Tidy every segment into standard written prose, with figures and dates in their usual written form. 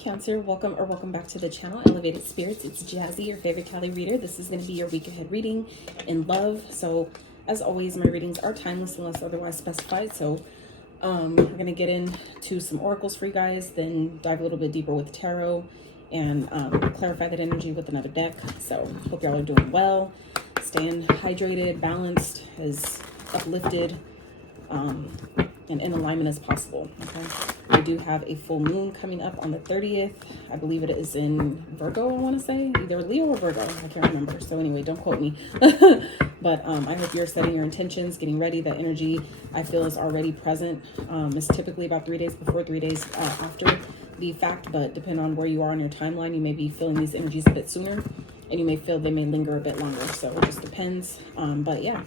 Cancer. Welcome back to the channel, Elevated Spirits. It's Jazzy, your favorite Cali reader. This is going to be your week ahead reading in love. So, as always, my readings are timeless unless otherwise specified. So, we're going to get into some oracles for you guys, then dive a little bit deeper with tarot and clarify that energy with another deck. So, hope y'all are doing well, staying hydrated, balanced, as uplifted, and in alignment as possible. Okay. I do have a full moon coming up on the 30th. I believe it is in Virgo, I want to say. Either Leo or Virgo. I can't remember. So anyway, don't quote me. But I hope you're setting your intentions, getting ready. That energy, I feel, is already present. It's typically about 3 days before, 3 days after the fact. But depending on where you are on your timeline, you may be feeling these energies a bit sooner. And you may feel they may linger a bit longer. So it just depends. But yeah.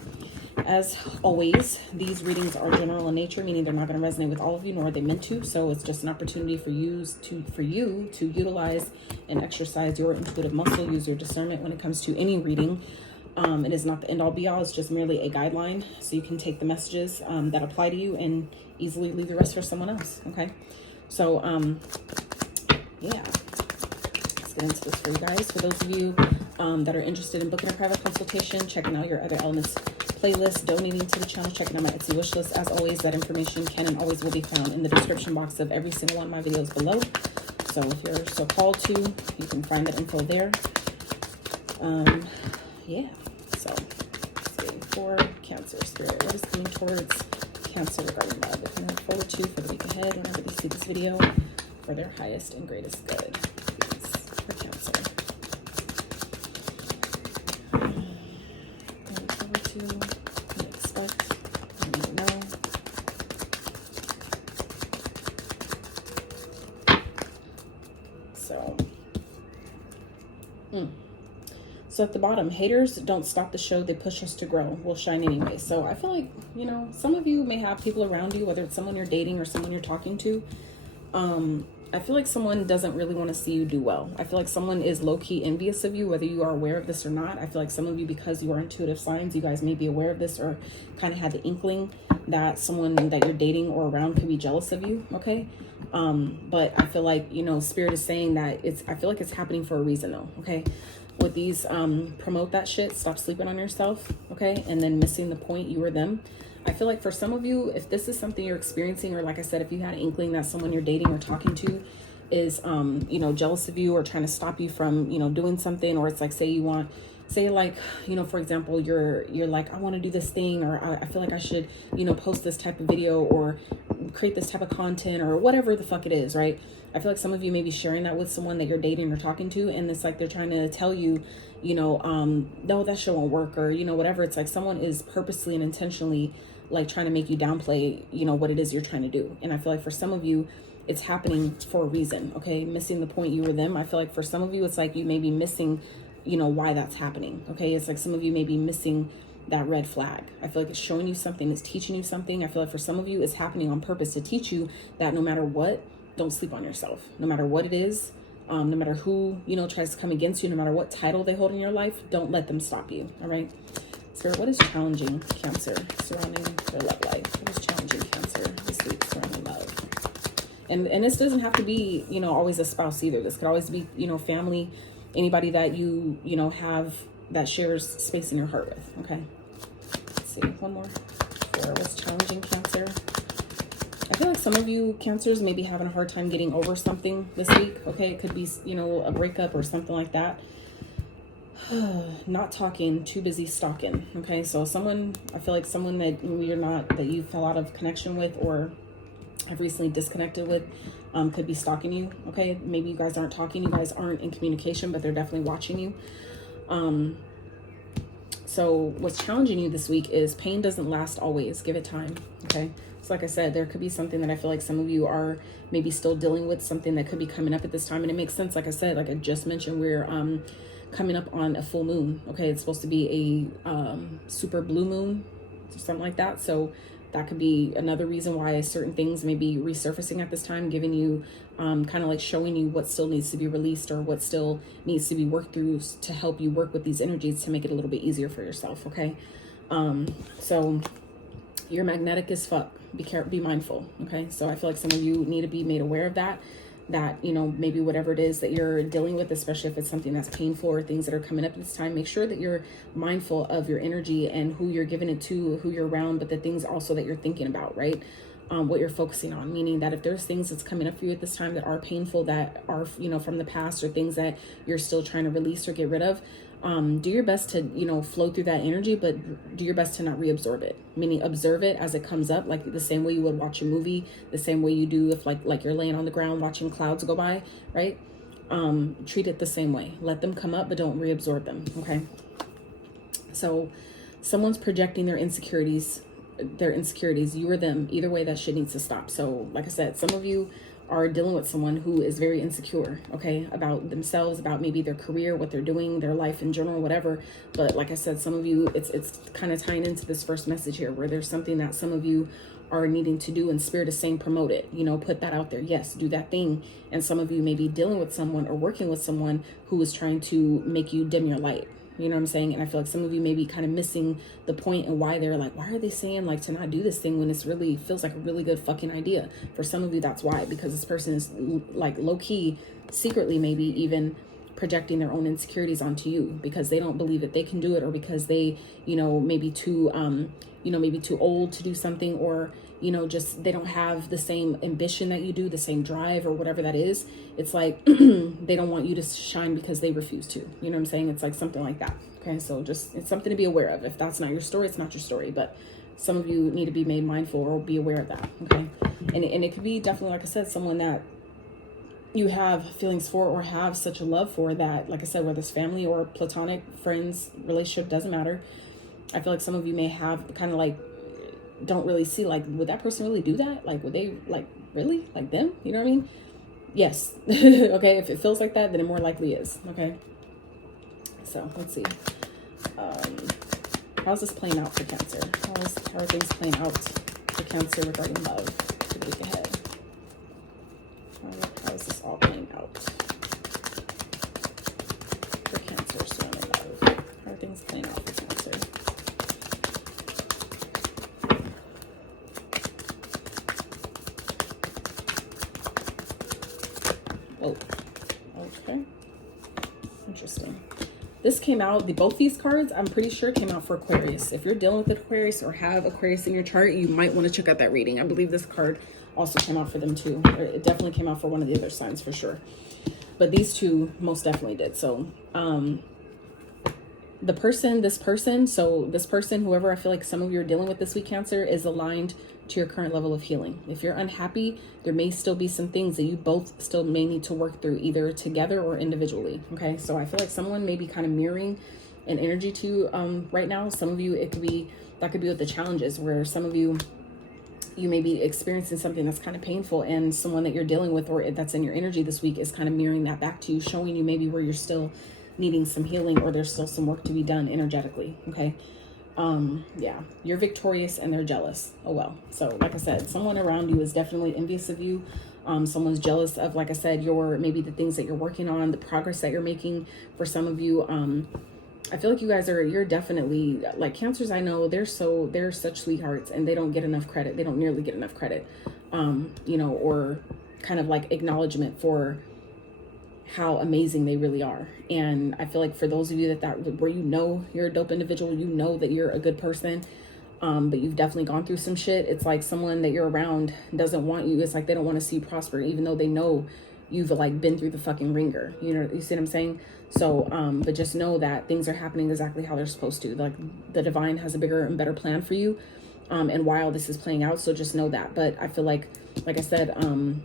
As always, these readings are general in nature, meaning they're not going to resonate with all of you, nor are they meant to. So it's just an opportunity for you to utilize and exercise your intuitive muscle, use your discernment when it comes to any reading. It is not the end-all be-all. It's just merely a guideline, so you can take the messages that apply to you and easily leave the rest for someone else. Okay, so yeah, let's get into this for you guys. For those of you that are interested in booking a private consultation, checking out your other elements playlist, donating to the channel, checking out my Etsy wish list. As always, that information can and always will be found in the description box of every single one of my videos below. So if you're so called to, you can find that info there. Yeah, so let's see. For Cancer Spirit, what is coming towards Cancer regarding love? They can look forward to for the week ahead whenever they see this video for their highest and greatest good. Please, for Cancer. So at the bottom, haters don't stop the show, they push us to grow. We'll shine anyway. So I feel like, you know, some of you may have people around you, whether it's someone you're dating or someone you're talking to. I feel like someone doesn't really want to see you do well. I feel like someone is low-key envious of you, whether you are aware of this or not. I feel like some of you, because you are intuitive signs, you guys may be aware of this or kind of had the inkling that someone that you're dating or around could be jealous of you, okay? But I feel like, you know, Spirit is saying that I feel like it's happening for a reason though, okay? With these, promote that shit, stop sleeping on yourself, okay? And then missing the point, you or them. I feel like for some of you, if this is something you're experiencing, or like I said, if you had an inkling that someone you're dating or talking to is, you know, jealous of you or trying to stop you from, you know, doing something, or it's like, say like, you know, for example, you're like, I want to do this thing, or I feel like I should, you know, post this type of video or create this type of content or whatever the fuck it is, right? I feel like some of you may be sharing that with someone that you're dating or talking to, and it's like they're trying to tell you, you know, no, that shit won't work, or, you know, whatever. It's like someone is purposely and intentionally like trying to make you downplay, you know, what it is you're trying to do. And I feel like for some of you, it's happening for a reason, okay? Missing the point, you or them. I feel like for some of you, it's like you may be missing, you know, why that's happening, okay? It's like some of you may be missing that red flag. I feel like it's showing you something, it's teaching you something. I feel like for some of you, it's happening on purpose to teach you that no matter what, don't sleep on yourself. No matter what it is, no matter who, you know, tries to come against you, no matter what title they hold in your life, don't let them stop you, all right? Spirit, what is challenging Cancer surrounding their love life? What is challenging Cancer this week surrounding love? And this doesn't have to be, you know, always a spouse either. This could always be, you know, family, anybody that you know, have that shares space in your heart with, okay? Let's see, one more. For what's challenging Cancer? I feel like some of you Cancers may be having a hard time getting over something this week, okay? It could be, you know, a breakup or something like that. Not talking, too busy stalking, okay? So someone, I feel like someone that that you fell out of connection with or have recently disconnected with could be stalking you, okay? Maybe you guys aren't talking, you guys aren't in communication, but they're definitely watching you. So what's challenging you this week is pain doesn't last always. Give it time, okay? So like I said, there could be something that I feel like some of you are maybe still dealing with, something that could be coming up at this time. And it makes sense, like I said, like I just mentioned, we're coming up on a full moon, okay? It's supposed to be a super blue moon, something like that. So that could be another reason why certain things may be resurfacing at this time, giving you kind of like showing you what still needs to be released or what still needs to be worked through to help you work with these energies to make it a little bit easier for yourself, okay? So you're magnetic as fuck. Be mindful, okay? So I feel like some of you need to be made aware of that. that, you know, maybe whatever it is that you're dealing with, especially if it's something that's painful or things that are coming up this time, make sure that you're mindful of your energy and who you're giving it to, who you're around, but the things also that you're thinking about, right? What you're focusing on, meaning that if there's things that's coming up for you at this time that are painful, that are, you know, from the past, or things that you're still trying to release or get rid of, do your best to, you know, flow through that energy, but do your best to not reabsorb it, meaning observe it as it comes up, like the same way you would watch a movie, the same way you do if like you're laying on the ground watching clouds go by, right? Treat it the same way. Let them come up, but don't reabsorb them. Okay. So someone's projecting their insecurities, you or them, either way, that shit needs to stop. So like I said, some of you are dealing with someone who is very insecure, okay, about themselves, about maybe their career, what they're doing, their life in general, whatever. But like I said, some of you, it's kind of tying into this first message here, where there's something that some of you are needing to do, and Spirit is saying promote it, you know, put that out there. Yes, do that thing. And some of you may be dealing with someone or working with someone who is trying to make you dim your light. You know what I'm saying? And I feel like some of you may be kind of missing the point and why they're like, why are they saying like to not do this thing when it's really feels like a really good fucking idea? For some of you, that's why, because this person is like low key, secretly, maybe even projecting their own insecurities onto you, because they don't believe that they can do it, or because they, you know, maybe too old to do something, or, you know, just they don't have the same ambition that you do, the same drive, or whatever that is. It's like they don't want you to shine because they refuse to. You know what I'm saying? It's like something like that. Okay, so just, it's something to be aware of. If that's not your story, it's not your story. But some of you need to be made mindful or be aware of that. Okay, and it could be definitely, like I said, someone that you have feelings for or have such a love for, that, like I said, whether it's family or platonic, friends, relationship, doesn't matter. I feel like some of you may have kind of like, don't really see, like, would that person really do that? Like, would they, like, really? Like them? You know what I mean? Yes. Okay, if it feels like that, then it more likely is. Okay. So, let's see. How's this playing out for Cancer? How are things playing out for Cancer regarding love for the week ahead? How is this all playing out for Cancer surrounding love? How are things playing out for Cancer? Oh, okay. Interesting. This came out, both these cards, I'm pretty sure came out for Aquarius. If you're dealing with Aquarius or have Aquarius in your chart, you might want to check out that reading. I believe this card also came out for them too. Or it definitely came out for one of the other signs for sure. But these two most definitely did. So, this person, whoever I feel like some of you are dealing with this week, Cancer, is aligned to your current level of healing. If you're unhappy, there may still be some things that you both still may need to work through, either together or individually. Okay, so I feel like someone may be kind of mirroring an energy to you right now. Some of you, that could be with the challenges, where some of you may be experiencing something that's kind of painful, and someone that you're dealing with or that's in your energy this week is kind of mirroring that back to you, showing you maybe where you're still needing some healing, or there's still some work to be done energetically. Okay. Yeah, you're victorious and they're jealous. Oh well. So like I said, someone around you is definitely envious of you. Someone's jealous of, like I said, maybe the things that you're working on, the progress that you're making. For some of you, I feel like you're definitely, like, Cancers, I know they're such sweethearts, and they don't get enough credit. They don't nearly get enough credit, you know, or kind of like acknowledgement for how amazing they really are. And I feel like for those of you where you know you're a dope individual, you know that you're a good person, but you've definitely gone through some shit. It's like someone that you're around doesn't want you. It's like they don't want to see you prosper, even though they know you've like been through the fucking ringer. You know, you see what I'm saying? So, but just know that things are happening exactly how they're supposed to. Like, the divine has a bigger and better plan for you. And while this is playing out, so just know that. But I feel like I said,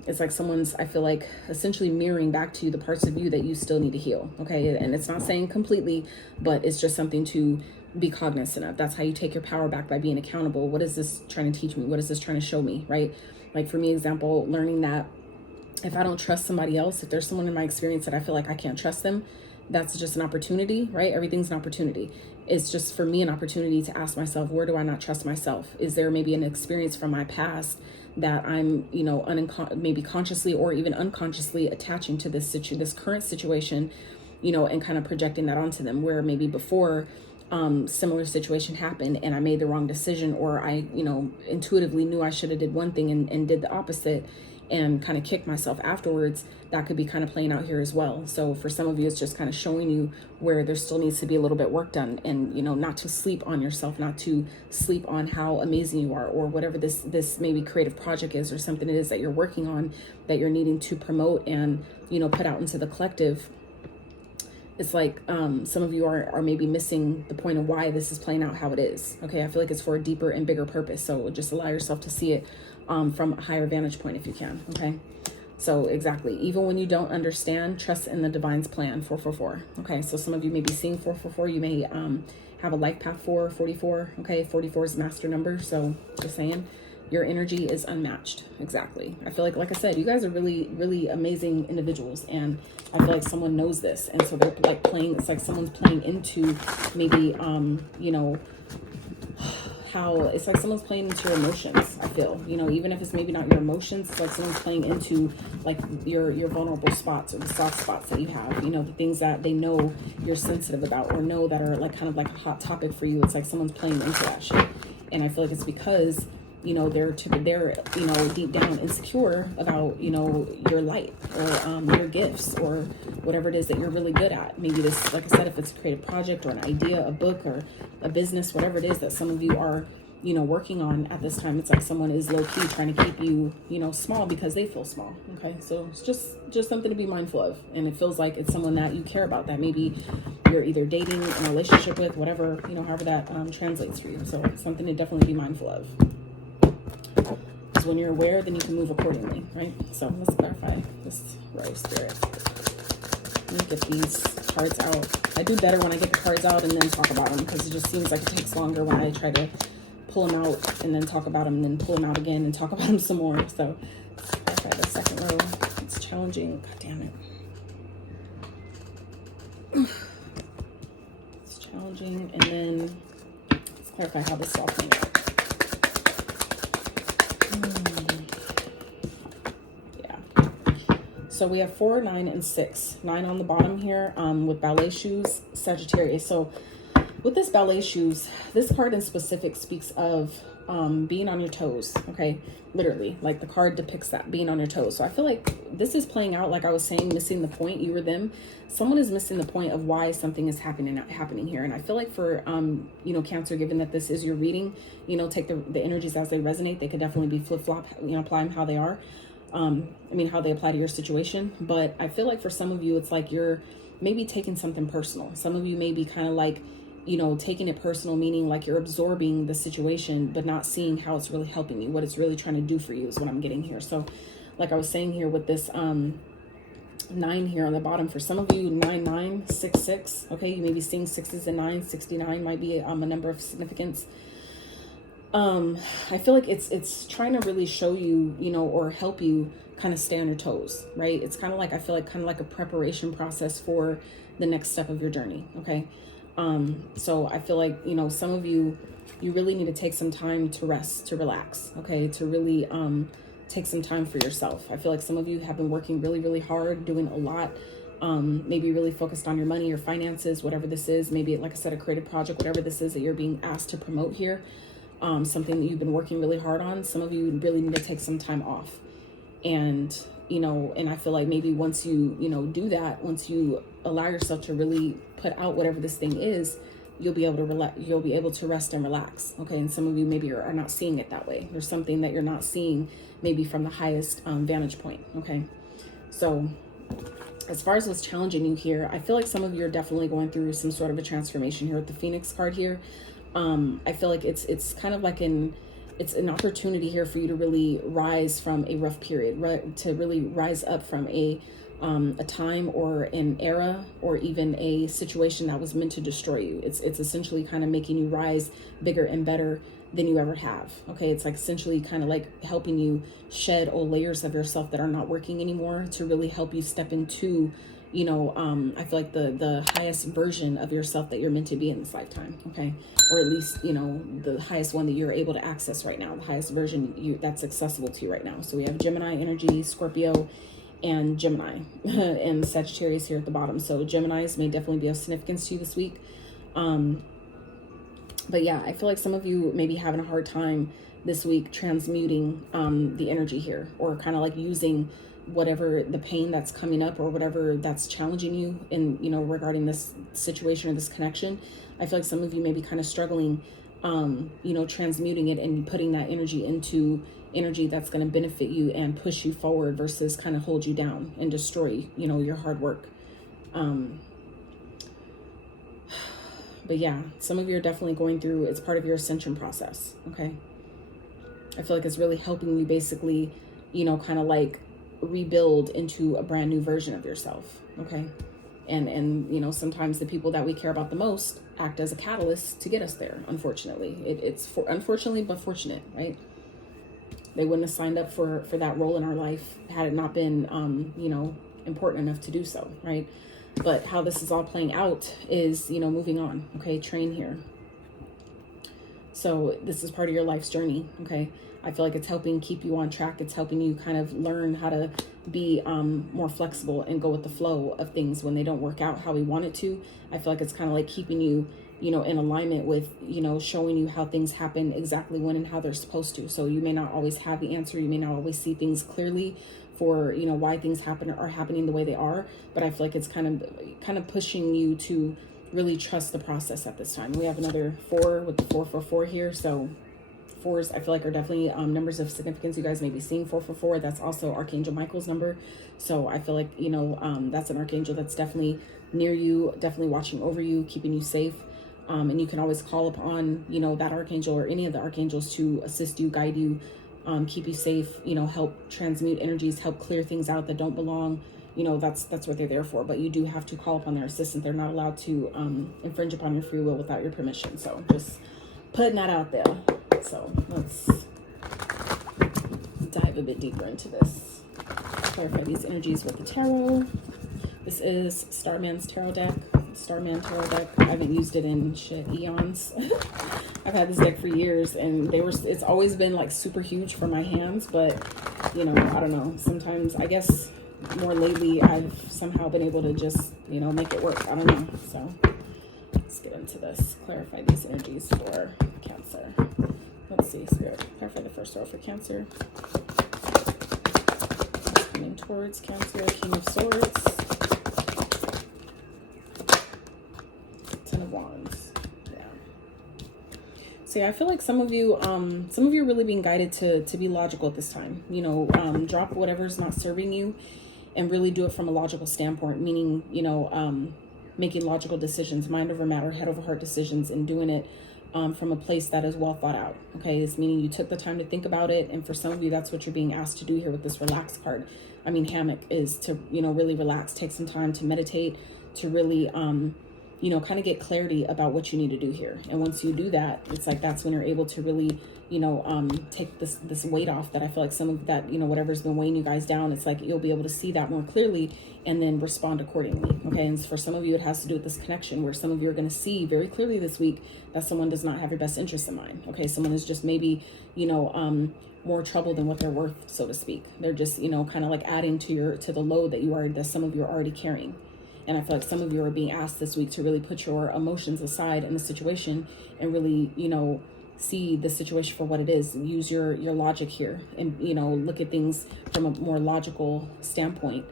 it's like someone's, I feel like, essentially mirroring back to you the parts of you that you still need to heal. Okay. And it's not saying completely, but it's just something to be cognizant of. That's how you take your power back, by being accountable. What is this trying to teach me? What is this trying to show me? Right. Like, for me, example, learning that if I don't trust somebody else, if there's someone in my experience that I feel like I can't trust them, that's just an opportunity, right? Everything's an opportunity. It's just, for me, an opportunity to ask myself, where do I not trust myself? Is there maybe an experience from my past that I'm, you know, maybe consciously or even unconsciously attaching to this current situation, you know, and kind of projecting that onto them, where maybe before similar situation happened and I made the wrong decision, or I, you know, intuitively knew I should have did one thing and did the opposite. and kind of kick myself afterwards, that could be kind of playing out here as well. So for some of you, it's just kind of showing you where there still needs to be a little bit work done, and, you know, not to sleep on yourself, not to sleep on how amazing you are, or whatever this maybe creative project is, or something it is that you're working on, that you're needing to promote and, you know, put out into the collective. It's like some of you are maybe missing the point of why this is playing out how it is. Okay, I feel like it's for a deeper and bigger purpose. So just allow yourself to see it from a higher vantage point if you can. Okay, so exactly. Even when you don't understand, trust in the divine's plan. 444. Okay, so some of you may be seeing 444. You may have a life path 444. Okay, 44 is master number. So just saying, your energy is unmatched. Exactly. I feel like I said, you guys are really, really amazing individuals, and I feel like someone knows this, and so they're like playing. It's like someone's playing into maybe, you know, how it's like someone's playing into your emotions. I feel, you know, even if it's maybe not your emotions, it's like someone's playing into like your vulnerable spots, or the soft spots that you have. You know, the things that they know you're sensitive about, or know that are like kind of like a hot topic for you. It's like someone's playing into that shit, and I feel like it's because, you know, they're you know, deep down insecure about, you know, your light, or your gifts, or whatever it is that you're really good at. Maybe this, like I said, if it's a creative project or an idea, a book or a business, whatever it is that some of you are, you know, working on at this time, it's like someone is low-key trying to keep you, you know, small because they feel small. Okay, so it's just something to be mindful of. And it feels like it's someone that you care about, that maybe you're either dating, in a relationship with, whatever, you know, however that translates for you. So it's something to definitely be mindful of. Because when you're aware, then you can move accordingly, right? So let's clarify this rose spirit. Let me get these cards out. I do better when I get the cards out and then talk about them, because it just seems like it takes longer when I try to pull them out and then talk about them, and then pull them out again and talk about them some more. So let's clarify the second row. It's challenging. God damn it. It's challenging. And then let's clarify how this is all playing out. So we have 4, 9, and 6. 9 on the bottom here with ballet shoes, Sagittarius. So with this ballet shoes, this card in specific speaks of being on your toes, okay? Literally, like the card depicts that, being on your toes. So I feel like this is playing out, like I was saying, missing the point. You or them. Someone is missing the point of why something is happening here. And I feel like for, you know, Cancer, given that this is your reading, you know, take the energies as they resonate. They could definitely be flip-flop, you know, apply them how they are. I mean, how they apply to your situation. But I feel like for some of you, it's like you're maybe taking something personal. Some of you may be kind of like, you know, taking it personal, meaning like you're absorbing the situation, but not seeing how it's really helping you, what it's really trying to do for you is what I'm getting here. So like I was saying here with this 9 here on the bottom, for some of you, 9, 9, 6, 6. Okay, you may be seeing 6s and 9s. 69 might be a number of significance. I feel like it's trying to really show you, you know, or help you kind of stay on your toes, right? It's kind of like, I feel like kind of like a preparation process for the next step of your journey. Okay. So I feel like, you know, some of you really need to take some time to rest, to relax. Okay. To really, take some time for yourself. I feel like some of you have been working really, really hard, doing a lot. Maybe really focused on your money, your finances, whatever this is. Maybe, like I said, a creative project, whatever this is that you're being asked to promote here. Something that you've been working really hard on. Some of you really need to take some time off, and, you know, and I feel like maybe once you, you know, do that, once you allow yourself to really put out whatever this thing is, you'll be able to relax, you'll be able to rest and relax. Okay. And some of you maybe are not seeing it that way. There's something that you're not seeing maybe from the highest vantage point. Okay. So as far as what's challenging you here, I feel like some of you are definitely going through some sort of a transformation here with the Phoenix card here. I feel like it's kind of like it's an opportunity here for you to really rise from a rough period, right? To really rise up from a time or an era or even a situation that was meant to destroy you. It's essentially kind of making you rise bigger and better than you ever have. Okay. It's like essentially kind of like helping you shed old layers of yourself that are not working anymore, to really help you step into, you know, I feel like the highest version of yourself that you're meant to be in this lifetime. Okay. Or at least, you know, the highest one that you're able to access right now, the highest version that's accessible to you right now. So we have Gemini energy, Scorpio, and Gemini and Sagittarius here at the bottom. So Geminis may definitely be of significance to you this week. But yeah, I feel like some of you may be having a hard time this week transmuting the energy here, or kind of like using whatever the pain that's coming up or whatever that's challenging you in, you know, regarding this situation or this connection. I feel like some of you may be kind of struggling, you know, transmuting it and putting that energy into energy that's going to benefit you and push you forward versus kind of hold you down and destroy, you know, your hard work. But yeah, some of you are definitely going through, it's part of your ascension process. Okay. I feel like it's really helping you basically, you know, kind of like rebuild into a brand new version of yourself. Okay. And, you know, sometimes the people that we care about the most act as a catalyst to get us there. Unfortunately, unfortunately, but fortunate, right? They wouldn't have signed up for that role in our life had it not been, you know, important enough to do so. Right. But how this is all playing out is, you know, moving on. Okay. Train here. So this is part of your life's journey. Okay. I feel like it's helping keep you on track. It's helping you kind of learn how to be more flexible and go with the flow of things when they don't work out how we want it to. I feel like it's kind of like keeping you, you know, in alignment with, you know, showing you how things happen exactly when and how they're supposed to. So you may not always have the answer. You may not always see things clearly for, you know, why things are happening the way they are. But I feel like it's kind of pushing you to really trust the process at this time. We have another 4 with the 444 here. So 4s, I feel like, are definitely numbers of significance. You guys may be seeing 444. That's also Archangel Michael's number. So I feel like, you know, that's an archangel that's definitely near you, definitely watching over you, keeping you safe. And you can always call upon, you know, that archangel or any of the archangels to assist you, guide you, keep you safe, you know, help transmute energies, help clear things out that don't belong. You know, that's what they're there for. But you do have to call upon their assistance. They're not allowed to infringe upon your free will without your permission. So just putting that out there. So let's dive a bit deeper into this. Clarify these energies with the tarot. This is Starman's tarot deck. Starman tarot deck. I haven't used it in eons. I've had this deck for years, and it's always been like super huge for my hands, but you know, I don't know. Sometimes, I guess more lately, I've somehow been able to just, you know, make it work. I don't know. So let's get into this. Clarify these energies for Cancer. Let's see, Spirit. Clarify the first row for Cancer. Coming towards Cancer, King of Swords. 10 of Wands. Yeah. So yeah, I feel like some of you are really being guided to be logical at this time. You know, drop whatever's not serving you and really do it from a logical standpoint, meaning, you know, making logical decisions, mind over matter, head over heart decisions, and doing it from a place that is well thought out. Okay, it's meaning you took the time to think about it, and for some of you, that's what you're being asked to do here with this relax card. I mean, hammock is to, you know, really relax, take some time to meditate, to really you know, kind of get clarity about what you need to do here. And once you do that, it's like that's when you're able to really, you know, take this weight off that I feel like some of that, you know, whatever's been weighing you guys down, it's like you'll be able to see that more clearly and then respond accordingly. Okay, and for some of you, it has to do with this connection where some of you are going to see very clearly this week that someone does not have your best interest in mind. Okay, someone is just maybe, you know, more trouble than what they're worth, so to speak. They're just, you know, kind of like adding to the load that some of you are already carrying. And I feel like some of you are being asked this week to really put your emotions aside in the situation and really, you know, see the situation for what it is. Use your logic here and, you know, look at things from a more logical standpoint.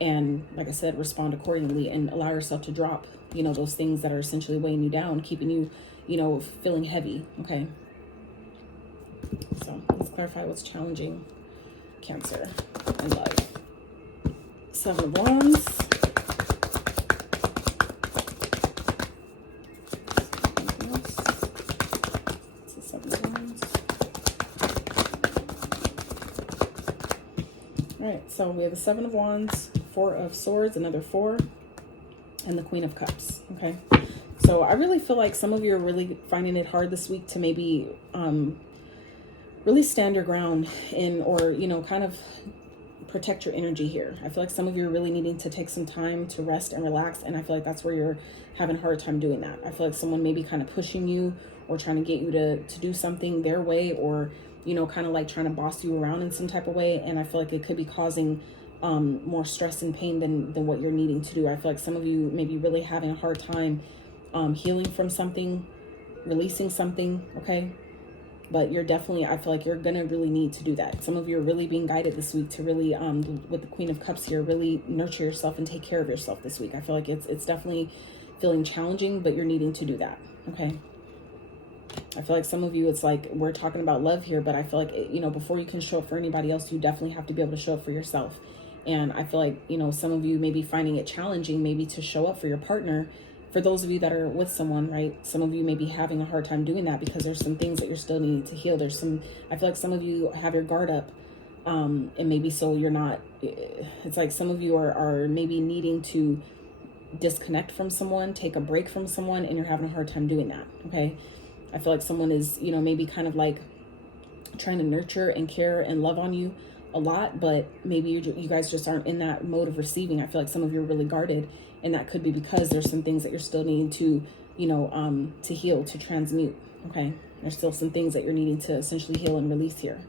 And like I said, respond accordingly and allow yourself to drop, you know, those things that are essentially weighing you down, keeping you, you know, feeling heavy. Okay. So let's clarify what's challenging Cancer in life. 7 of Wands. Alright, so we have the 7 of Wands, 4 of Swords, another 4, and the Queen of Cups. Okay, so I really feel like some of you are really finding it hard this week to maybe really stand your ground in, or, you know, kind of protect your energy here. I feel like some of you are really needing to take some time to rest and relax, and I feel like that's where you're having a hard time doing that. I feel like someone may be kind of pushing you or trying to get you to do something their way, or, you know, kind of like trying to boss you around in some type of way. And I feel like it could be causing more stress and pain than what you're needing to do. I feel like some of you may be really having a hard time healing from something, releasing something. Okay, But you're definitely, I feel like you're going to really need to do that. Some of you are really being guided this week to really, with the Queen of Cups here, really nurture yourself and take care of yourself this week. I feel like it's definitely feeling challenging, but you're needing to do that. Okay. I feel like some of you, it's like, we're talking about love here, but I feel like, you know, before you can show up for anybody else, you definitely have to be able to show up for yourself. And I feel like, you know, some of you may be finding it challenging maybe to show up for your partner. For those of you that are with someone, right, some of you may be having a hard time doing that because there's some things that you're still needing to heal. There's some, I feel like some of you have your guard up, and maybe so you're not, it's like some of you are maybe needing to disconnect from someone, take a break from someone, and you're having a hard time doing that. Okay. I feel like someone is, you know, maybe kind of like trying to nurture and care and love on you a lot, but maybe you guys just aren't in that mode of receiving. I feel like some of you are really guarded, and that could be because there's some things that you're still needing to, you know, to heal, to transmute. Okay. There's still some things that you're needing to essentially heal and release here.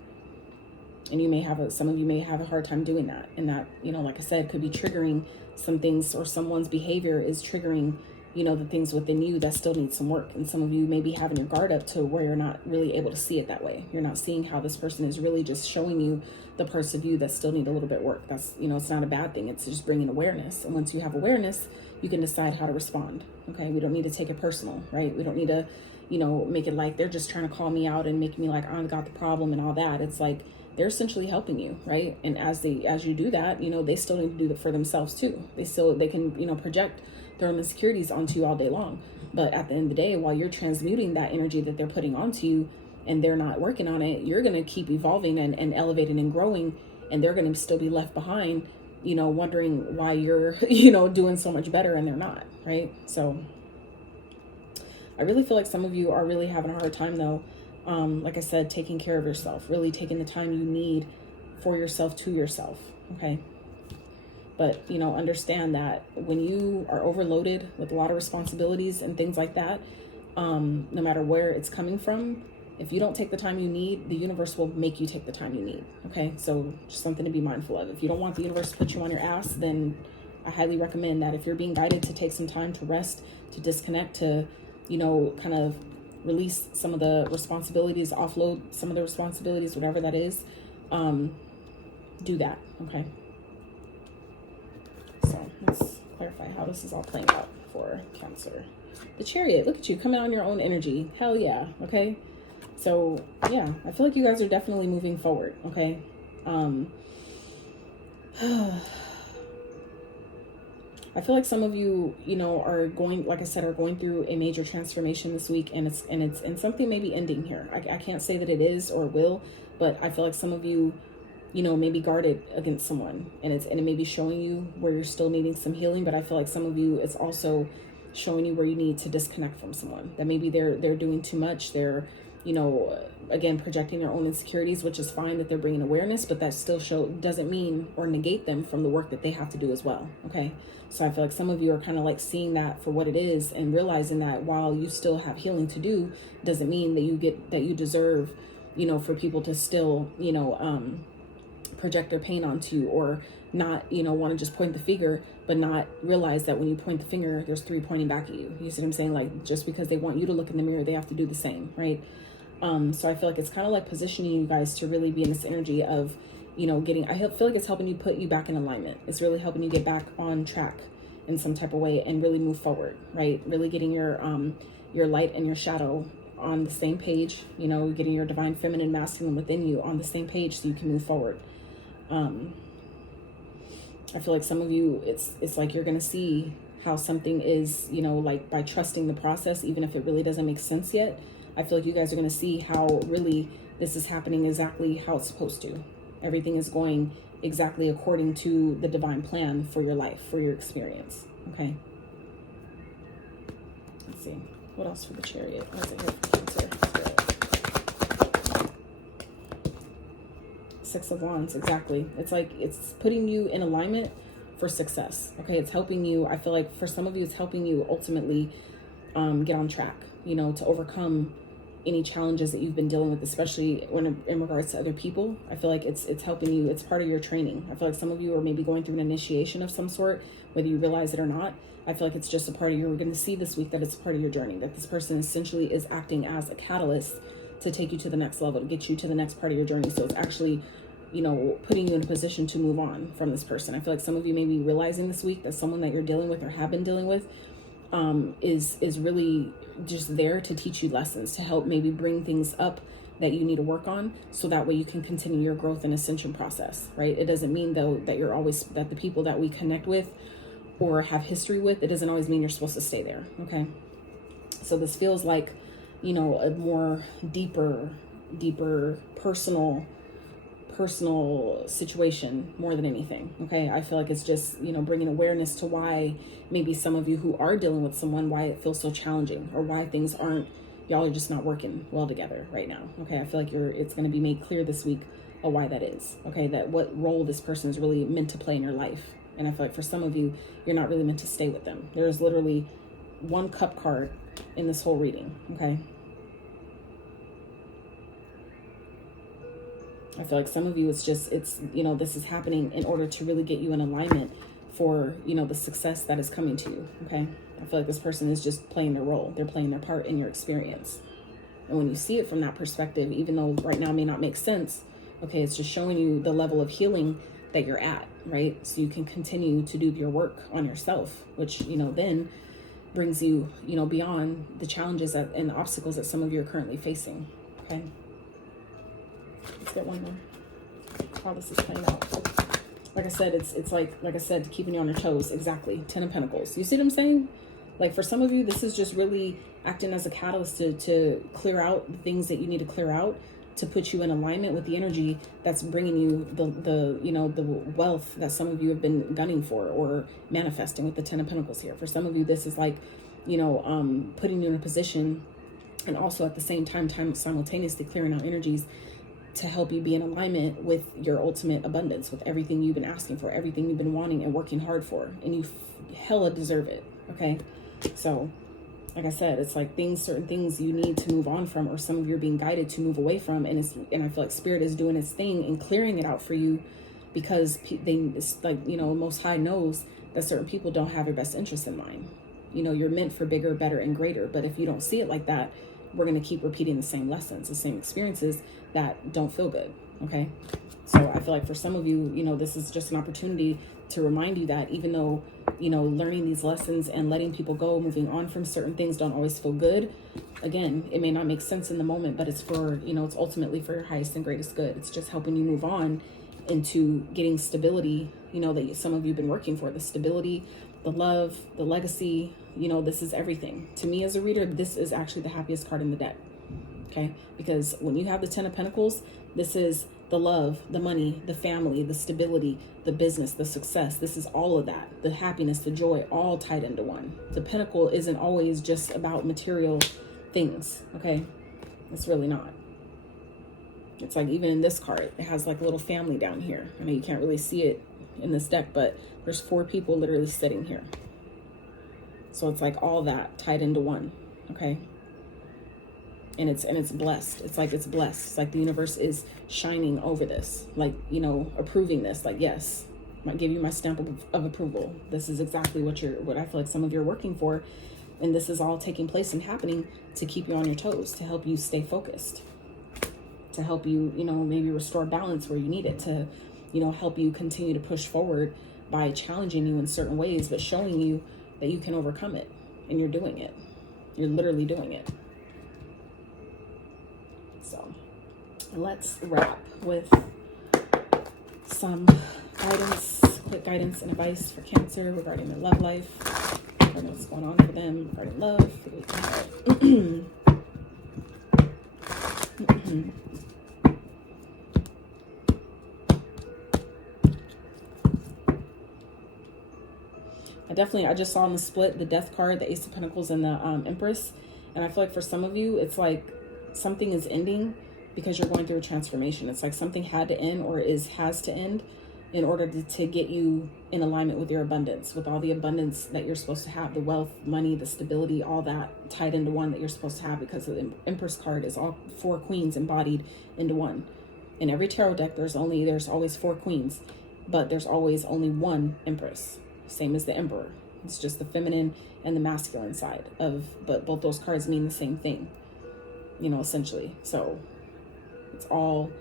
And you may have some of you may have a hard time doing that. And that, you know, like I said, could be triggering some things, or someone's behavior is triggering, you know, the things within you that still need some work. And some of you may be having your guard up to where you're not really able to see it that way. You're not seeing how this person is really just showing you the parts of you that still need a little bit work. That's, you know, it's not a bad thing. It's just bringing awareness. And once you have awareness, you can decide how to respond. Okay. We don't need to take it personal, right? We don't need to, you know, make it like they're just trying to call me out and make me like, I got the problem and all that. It's like, they're essentially helping you, right? And as you do that, you know, they still need to do it for themselves too. They can, you know, project their own insecurities onto you all day long. But at the end of the day, while you're transmuting that energy that they're putting onto you and they're not working on it, you're going to keep evolving and elevating and growing. And they're going to still be left behind, you know, wondering why you're, you know, doing so much better and they're not, right? So I really feel like some of you are really having a hard time though. Like I said, taking care of yourself, really taking the time you need for yourself, to yourself. Okay. But, you know, understand that when you are overloaded with a lot of responsibilities and things like that, no matter where it's coming from, if you don't take the time you need, the universe will make you take the time you need. Okay. So just something to be mindful of. If you don't want the universe to put you on your ass, then I highly recommend that if you're being guided to take some time to rest, to disconnect, to, you know, kind of release some of the responsibilities, offload some of the responsibilities, whatever that is, do that. Okay. So let's clarify how this is all playing out for Cancer. The Chariot, look at you coming on your own energy. Hell yeah. Okay. So yeah, I feel like you guys are definitely moving forward. Okay. I feel like some of you, you know, are going, like I said, are going through a major transformation this week, and something may be ending here. I can't say that it is or will, but I feel like some of you, you know, may be guarded against someone, and it may be showing you where you're still needing some healing. But I feel like some of you, it's also showing you where you need to disconnect from someone, that maybe they're doing too much. They're, you know, again, projecting their own insecurities, which is fine that they're bringing awareness, but that still doesn't mean or negate them from the work that they have to do as well. Okay. So I feel like some of you are kind of like seeing that for what it is and realizing that while you still have healing to do, doesn't mean that you deserve, you know, for people to still, you know, project their pain onto you, or not, you know, want to just point the finger, but not realize that when you point the finger, there's three pointing back at you. You see what I'm saying? Like, just because they want you to look in the mirror, they have to do the same, right? So I feel like it's kind of like positioning you guys to really be in this energy of, you know, I feel like it's helping you put you back in alignment. It's really helping you get back on track in some type of way and really move forward, right? Really getting your light and your shadow on the same page, you know, getting your divine feminine masculine within you on the same page so you can move forward. I feel like some of you, it's like you're going to see how something is, you know, like by trusting the process, even if it really doesn't make sense yet. I feel like you guys are going to see how really this is happening exactly how it's supposed to. Everything is going exactly according to the divine plan for your life, for your experience. Okay. Let's see. What else for the Chariot? What is it here for Cancer? Six of Wands, exactly. It's like it's putting you in alignment for success. Okay, it's helping you. I feel like for some of you, it's helping you ultimately get on track, you know, to overcome any challenges that you've been dealing with, especially when in regards to other people. I feel like it's helping you. It's part of your training. I feel like some of you are maybe going through an initiation of some sort, whether you realize it or not. I feel like it's just a part of we're going to see this week that it's part of your journey, that this person essentially is acting as a catalyst to take you to the next level, to get you to the next part of your journey. So it's actually, you know, putting you in a position to move on from this person. I feel like some of you may be realizing this week that someone that you're dealing with or have been dealing with is really just there to teach you lessons, to help maybe bring things up that you need to work on, so that way you can continue your growth and ascension process, right? It doesn't mean though that you're always, that the people that we connect with or have history with, it doesn't always mean you're supposed to stay there. Okay. So this feels like, you know, a more deeper personal situation more than anything. Okay. I feel like it's just, you know, bringing awareness to why maybe some of you who are dealing with someone, why it feels so challenging, or why things aren't, y'all are just not working well together right now. Okay. I feel like it's going to be made clear this week of why that is. Okay. That what role this person is really meant to play in your life. And I feel like for some of you, you're not really meant to stay with them. There's literally one cup card in this whole reading. Okay. I feel like some of you, it's, you know, this is happening in order to really get you in alignment for, you know, the success that is coming to you. Okay. I feel like this person is just playing their role. They're playing their part in your experience. And when you see it from that perspective, even though right now may not make sense, okay, it's just showing you the level of healing that you're at, right? So you can continue to do your work on yourself, which, you know, then brings you, you know, beyond the challenges and the obstacles that some of you are currently facing. Okay. Let's get one more. How this is playing out. Like I said, it's like I said, keeping you on your toes. Exactly. 10 of Pentacles. You see what I'm saying? Like for some of you, this is just really acting as a catalyst to clear out the things that you need to clear out, to put you in alignment with the energy that's bringing you the you know, the wealth that some of you have been gunning for or manifesting with the 10 of Pentacles here. For some of you, this is like, you know, putting you in a position, and also at the same time simultaneously clearing out energies to help you be in alignment with your ultimate abundance, with everything you've been asking for, everything you've been wanting and working hard for, and you hella deserve it. Okay. So like I said, it's like certain things you need to move on from, or some of you are being guided to move away from. And I feel like Spirit is doing its thing and clearing it out for you, because it's like, you know, Most High knows that certain people don't have your best interest in mind. You know, you're meant for bigger, better, and greater. But if you don't see it like that, we're going to keep repeating the same lessons, the same experiences that don't feel good. Okay. So I feel like for some of you, you know, this is just an opportunity to remind you that even though, you know, learning these lessons and letting people go, moving on from certain things don't always feel good. Again, it may not make sense in the moment, but it's for, you know, it's ultimately for your highest and greatest good. It's just helping you move on into getting stability, you know, that some of you have been working for, the stability, the love, the legacy. You know, this is everything. To me as a reader, this is actually the happiest card in the deck. Okay. Because when you have the 10 of Pentacles, this is the love, the money, the family, the stability, the business, the success. This is all of that. The happiness, the joy, all tied into one. The Pentacle isn't always just about material things. Okay. It's really not. It's like, even in this card, it has like a little family down here. I know you can't really see it in this deck, but there's 4 people literally sitting here. So it's like all that tied into one. Okay. And it's blessed. It's like, it's blessed. It's like the universe is shining over this, like, you know, approving this, like, yes, I might give you my stamp of approval. This is exactly what I feel like some of you are working for. And this is all taking place and happening to keep you on your toes, to help you stay focused, to help you, you know, maybe restore balance where you need it, to, you know, help you continue to push forward by challenging you in certain ways, but showing you that you can overcome it. And you're doing it. You're literally doing it. So let's wrap with some guidance, quick guidance and advice for Cancer regarding their love life, regarding what's going on for them, regarding love. I just saw in the split the Death card, the Ace of Pentacles, and the Empress. And I feel like for some of you, it's like something is ending because you're going through a transformation. It's like something had to end, or has to end, in order to get you in alignment with your abundance, with all the abundance that you're supposed to have, the wealth, money, the stability, all that tied into one that you're supposed to have, because the Empress card is all 4 queens embodied into one. In every tarot deck, there's always 4 queens, but there's always only one Empress. Same as the Emperor. It's just the feminine and the masculine side but both those cards mean the same thing. you know, essentially. So it's all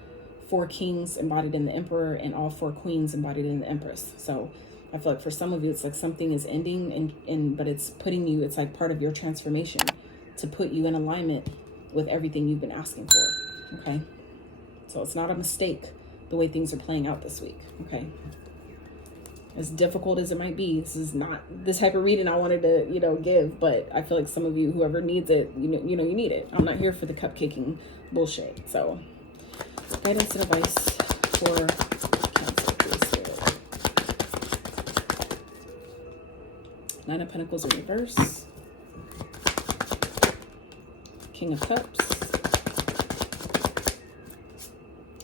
4 kings embodied in the emperor and all 4 queens embodied in the empress. So I feel like for some of you, it's like something is ending but it's putting you, it's like part of your transformation to put you in alignment with everything you've been asking for. Okay. So it's not a mistake the way things are playing out this week. Okay. As difficult as it might be, this is not the type of reading I wanted to, you know, give, but I feel like some of you, whoever needs it, you know, you need it. I'm not here for the cupcaking bullshit. So guidance and advice for Cancer, please, Spirit. 9 of Pentacles in reverse. King of Cups.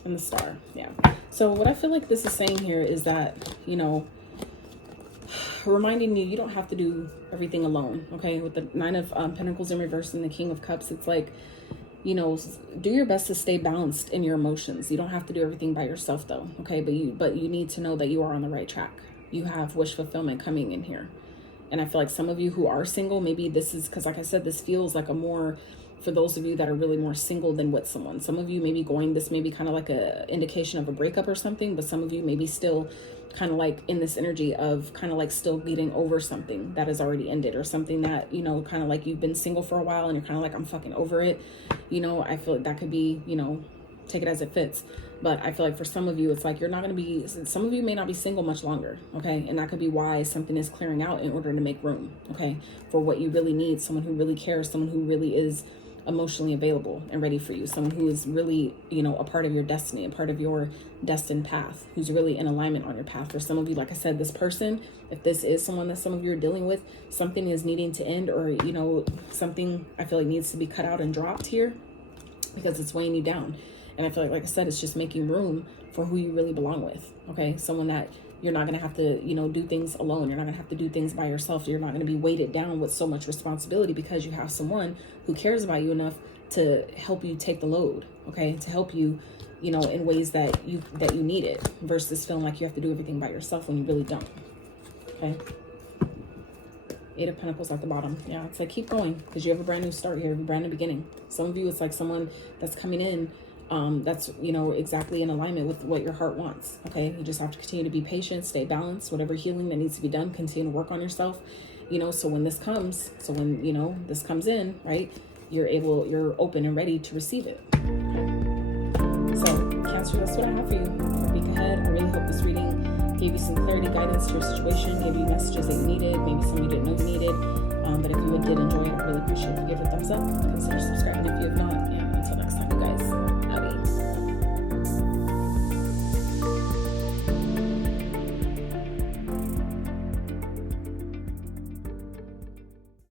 And the Star. Yeah. So what I feel like this is saying here is that, you know, reminding you don't have to do everything alone. Okay. With the 9 of Pentacles in reverse and the King of Cups, it's like, you know, do your best to stay balanced in your emotions. You don't have to do everything by yourself though. Okay. But you need to know that you are on the right track. You have wish fulfillment coming in here. And I feel like some of you who are single, maybe this is because, like I said, this feels like a more, for those of you that are really more single than with someone. Some of you may be going, this may be kind of like a indication of a breakup or something, but some of you may be still kind of like in this energy of kind of like still getting over something that has already ended, or something that, you know, kind of like you've been single for a while and you're kind of like, I'm fucking over it. You know, I feel like that could be, you know, take it as it fits. But I feel like for some of you, it's like you're not going to be, some of you may not be single much longer. Okay. And that could be why something is clearing out in order to make room. Okay. For what you really need. Someone who really cares, someone who really is emotionally available and ready for you, someone who is really, you know, a part of your destiny, a part of your destined path, who's really in alignment on your path. For some of you, like I said, this person, if this is someone that some of you are dealing with, something is needing to end, or, you know, something I feel like needs to be cut out and dropped here because it's weighing you down. And I feel like I said, it's just making room for who you really belong with. Okay. Someone that you're not going to have to, you know, do things alone. You're not going to have to do things by yourself. You're not going to be weighted down with so much responsibility because you have someone who cares about you enough to help you take the load. Okay. To help you, you know, in ways that you need it, versus feeling like you have to do everything by yourself when you really don't. Okay. 8 of Pentacles at the bottom. Yeah. It's like, keep going, because you have a brand new start here, you have a brand new beginning. Some of you, it's like someone that's coming in that's, you know, exactly in alignment with what your heart wants. Okay. You just have to continue to be patient, stay balanced, whatever healing that needs to be done, continue to work on yourself, you know, so when this comes, you know, this comes in, right, you're open and ready to receive it. Okay. So Cancer, that's what I have for you for the week ahead. I really hope this reading gave you some clarity, guidance to your situation, gave you messages that you needed, maybe some you didn't know you needed. But if you did enjoy it, I really appreciate it. Give it a thumbs up, consider subscribing if you have not.